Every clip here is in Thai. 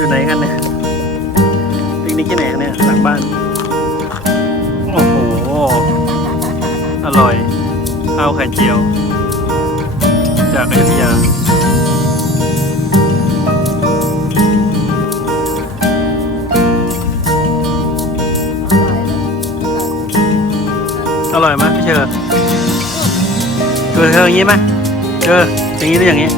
อยู่ไหนกันเนี่ยปิกนิกที่ไหนเนี่ยหลังบ้าน โอ้โห อร่อยข้าวไข่เจียว จากอยุธยาอร่อยไหมพี่เชอร์เจอเธออย่างนี้ไหมเจออย่างนี้หรืออย่างนี้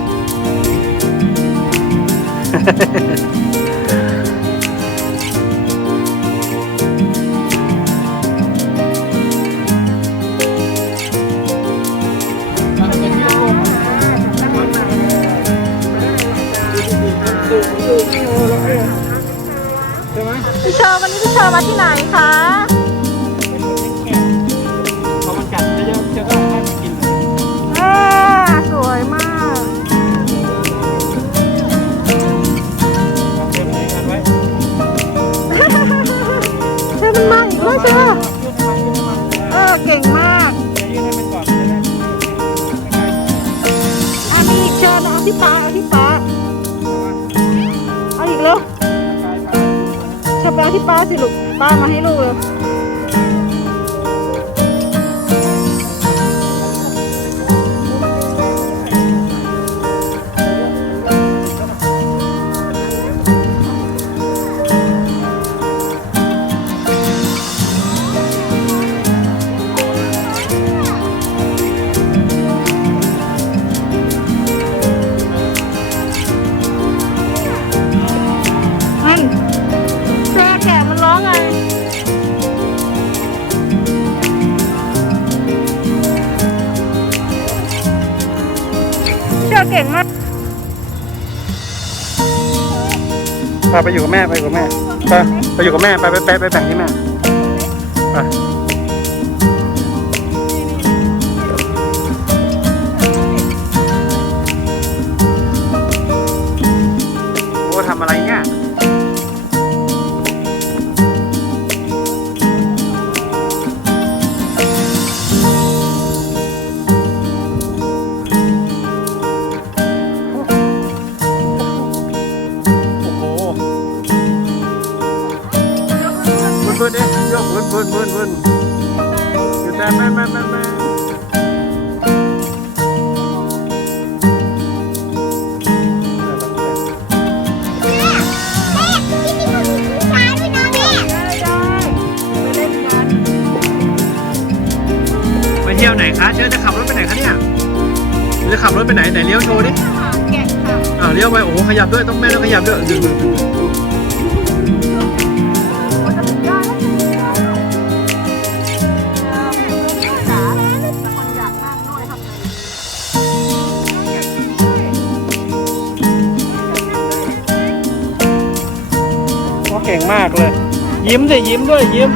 พี่เชอร์วันนี้พี่เชอร์มาที่ไหนคะ เชอร์ไปเอาที่ปลาสิลูกปลามาให้ลูกเลย ก่งมากไปไปอยู่กับแม่ไปอยู่กับแม่ไปไปอยู่กับแม่ไปไปไปไปแบ่งที่แม่ไป บุนบุนดิโยกบุนบุนบุนบุนอยู่แต่แม่แม่แม่แม่ไปเที่ยวไหนคะเชิญจะขับรถไปไหนคะเนี่ยจะขับรถไปไหนไหนเลี้ยวโชว์ดิแกะค่ะอ่าเลี้ยวไปโอ้โหขยับด้วยต้องแม่ต้องขยับด้วยดึง มากเลย ยิ้มสิยิ้มด้วยยิ้ม